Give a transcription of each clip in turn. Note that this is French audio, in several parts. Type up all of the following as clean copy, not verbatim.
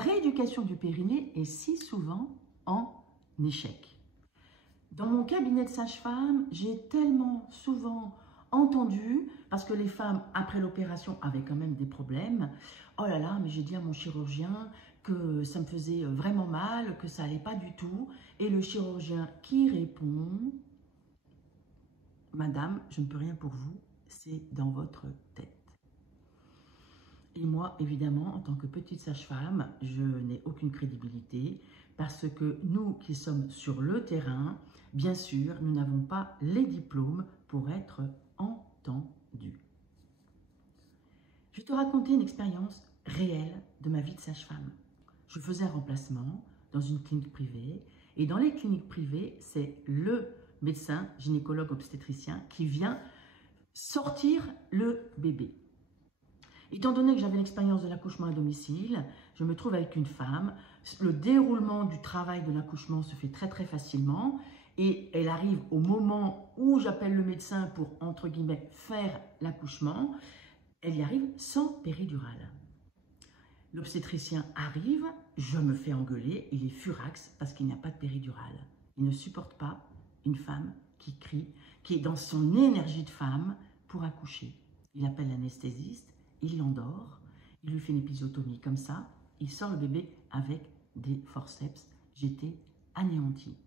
rééducation du périnée est si souvent en échec. Dans mon cabinet de sage-femme, j'ai tellement souvent entendu, parce que les femmes, après l'opération, avaient quand même des problèmes. Oh là là, mais j'ai dit à mon chirurgien que ça me faisait vraiment mal, que ça allait pas du tout. Et le chirurgien qui répond, Madame, je ne peux rien pour vous, c'est dans votre tête. Et moi, évidemment, en tant que petite sage-femme, je n'ai aucune crédibilité parce que nous qui sommes sur le terrain, bien sûr, nous n'avons pas les diplômes pour être entendus. Je vais te raconter une expérience réelle de ma vie de sage-femme. Je faisais un remplacement dans une clinique privée et dans les cliniques privées, c'est le médecin gynécologue obstétricien qui vient sortir le bébé. Étant donné que j'avais l'expérience de l'accouchement à domicile, je me trouve avec une femme. Le déroulement du travail de l'accouchement se fait très facilement et elle arrive au moment où j'appelle le médecin pour, entre guillemets, faire l'accouchement. Elle y arrive sans péridurale. L'obstétricien arrive, je me fais engueuler, il est furax parce qu'il n'y a pas de péridurale. Il ne supporte pas une femme qui crie, qui est dans son énergie de femme pour accoucher. Il appelle l'anesthésiste. Il l'endort, il lui fait une épisiotomie comme ça, il sort le bébé avec des forceps. J'étais anéantie.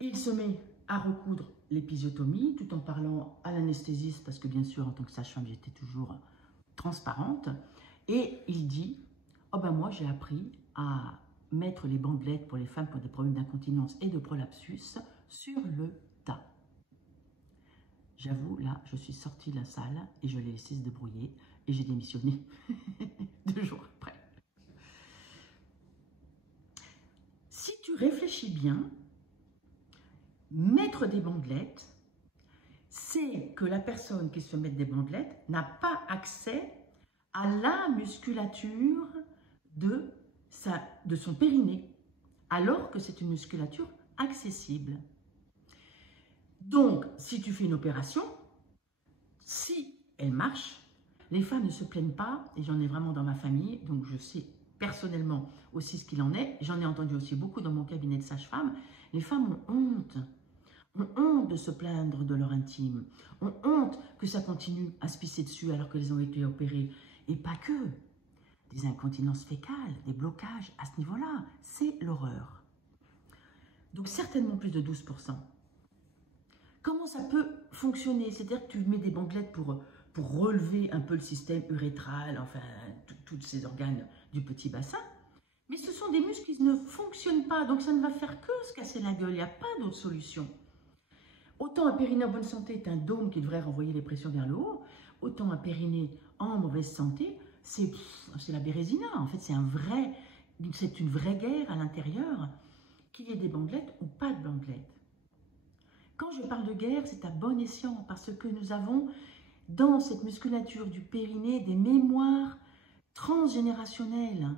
Il se met à recoudre l'épisiotomie tout en parlant à l'anesthésiste parce que bien sûr en tant que sage-femme j'étais toujours transparente et il dit « Oh ben moi j'ai appris à mettre les bandelettes pour les femmes qui ont des problèmes d'incontinence et de prolapsus sur le tas. » J'avoue, là, je suis sortie de la salle et je l'ai laissé se débrouiller et j'ai démissionné 2 jours après. Si tu réfléchis bien, mettre des bandelettes, c'est que la personne qui se met des bandelettes n'a pas accès à la musculature de son périnée, alors que c'est une musculature accessible. Donc, si tu fais une opération, si elle marche, les femmes ne se plaignent pas, et j'en ai vraiment dans ma famille, donc je sais personnellement aussi ce qu'il en est, j'en ai entendu aussi beaucoup dans mon cabinet de sage-femme, les femmes ont honte de se plaindre de leur intime, ont honte que ça continue à se pisser dessus alors qu'elles ont été opérées, et pas que, des incontinences fécales, des blocages à ce niveau-là, c'est l'horreur. Donc certainement plus de 12%. Comment ça peut fonctionner? C'est-à-dire que tu mets des bandelettes pour relever un peu le système urétral, enfin, tous ces organes du petit bassin. Mais ce sont des muscles qui ne fonctionnent pas, donc ça ne va faire que se casser la gueule. Il n'y a pas d'autre solution. Autant un périnée en bonne santé est un dôme qui devrait renvoyer les pressions vers le haut, autant un périnée en mauvaise santé, c'est la bérésina. En fait, c'est une vraie guerre à l'intérieur, qu'il y ait des bandelettes ou pas de bandelettes. Quand je parle de guerre, c'est à bon escient parce que nous avons dans cette musculature du périnée des mémoires transgénérationnelles.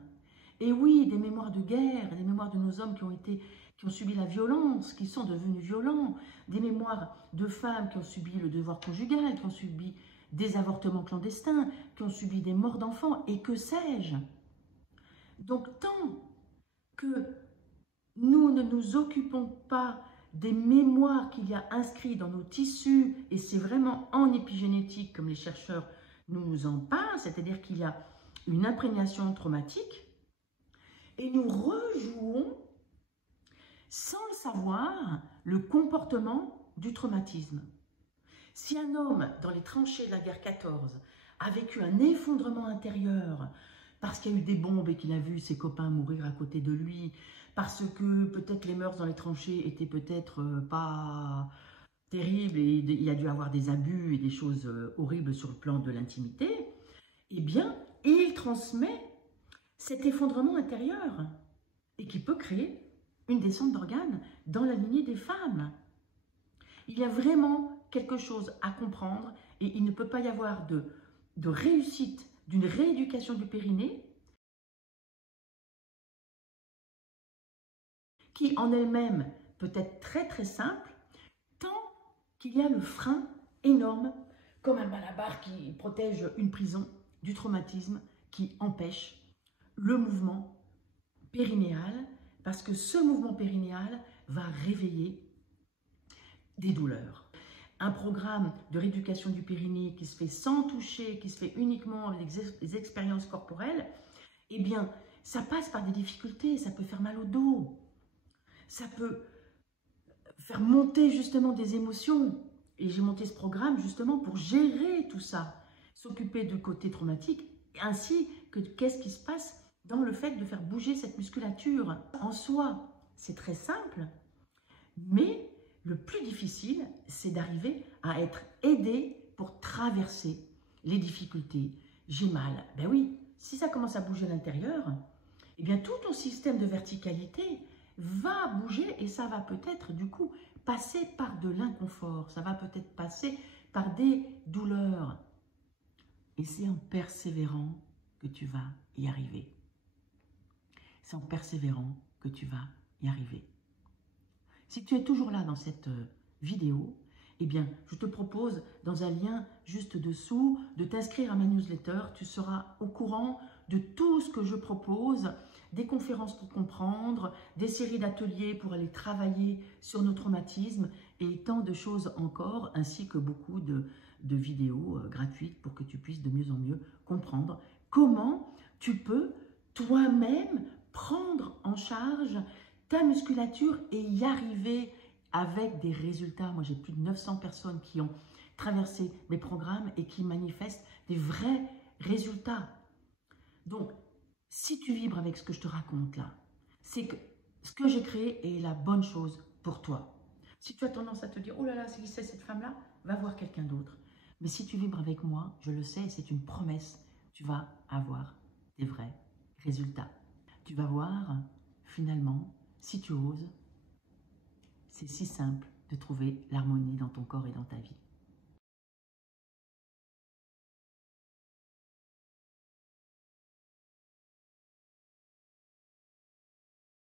Et oui, des mémoires de guerre, des mémoires de nos hommes qui ont subi la violence, qui sont devenus violents, des mémoires de femmes qui ont subi le devoir conjugal, qui ont subi des avortements clandestins, qui ont subi des morts d'enfants, et que sais-je. Donc tant que nous ne nous occupons pas des mémoires qu'il y a inscrits dans nos tissus, et c'est vraiment en épigénétique, comme les chercheurs nous en parlent, c'est-à-dire qu'il y a une imprégnation traumatique, et nous rejouons, sans le savoir, le comportement du traumatisme. Si un homme, dans les tranchées de la guerre 14, a vécu un effondrement intérieur, parce qu'il y a eu des bombes et qu'il a vu ses copains mourir à côté de lui, parce que peut-être les mœurs dans les tranchées étaient peut-être pas terribles et il y a dû avoir des abus et des choses horribles sur le plan de l'intimité, eh bien, il transmet cet effondrement intérieur et qui peut créer une descente d'organes dans la lignée des femmes. Il y a vraiment quelque chose à comprendre et il ne peut pas y avoir de réussite d'une rééducation du périnée qui en elle-même peut être très simple, tant qu'il y a le frein énorme, comme un malabar qui protège une prison du traumatisme, qui empêche le mouvement périnéal, parce que ce mouvement périnéal va réveiller des douleurs. Un programme de rééducation du périnée qui se fait sans toucher, qui se fait uniquement avec des expériences corporelles, eh bien, ça passe par des difficultés, ça peut faire mal au dos, ça peut faire monter justement des émotions. Et j'ai monté ce programme justement pour gérer tout ça, s'occuper du côté traumatique, ainsi que qu'est-ce qui se passe dans le fait de faire bouger cette musculature. En soi, c'est très simple, mais le plus difficile, c'est d'arriver à être aidé pour traverser les difficultés. J'ai mal. Ben oui, si ça commence à bouger à l'intérieur, eh bien tout ton système de verticalité va bouger et ça va peut-être du coup passer par de l'inconfort, ça va peut-être passer par des douleurs. Et c'est en persévérant que tu vas y arriver. C'est en persévérant que tu vas y arriver. Si tu es toujours là dans cette vidéo, eh bien, je te propose, dans un lien juste dessous, de t'inscrire à ma newsletter. Tu seras au courant de tout ce que je propose, des conférences pour comprendre, des séries d'ateliers pour aller travailler sur nos traumatismes et tant de choses encore, ainsi que beaucoup de vidéos gratuites pour que tu puisses de mieux en mieux comprendre comment tu peux toi-même prendre en charge ta musculature et y arriver avec des résultats. Moi, j'ai plus de 900 personnes qui ont traversé mes programmes et qui manifestent des vrais résultats. Donc, si tu vibres avec ce que je te raconte là, c'est que ce que j'ai créé est la bonne chose pour toi. Si tu as tendance à te dire « Oh là là, c'est qui c'est cette femme-là ?» Va voir quelqu'un d'autre. Mais si tu vibres avec moi, je le sais, c'est une promesse, tu vas avoir des vrais résultats. Tu vas voir, finalement, si tu oses, c'est si simple de trouver l'harmonie dans ton corps et dans ta vie.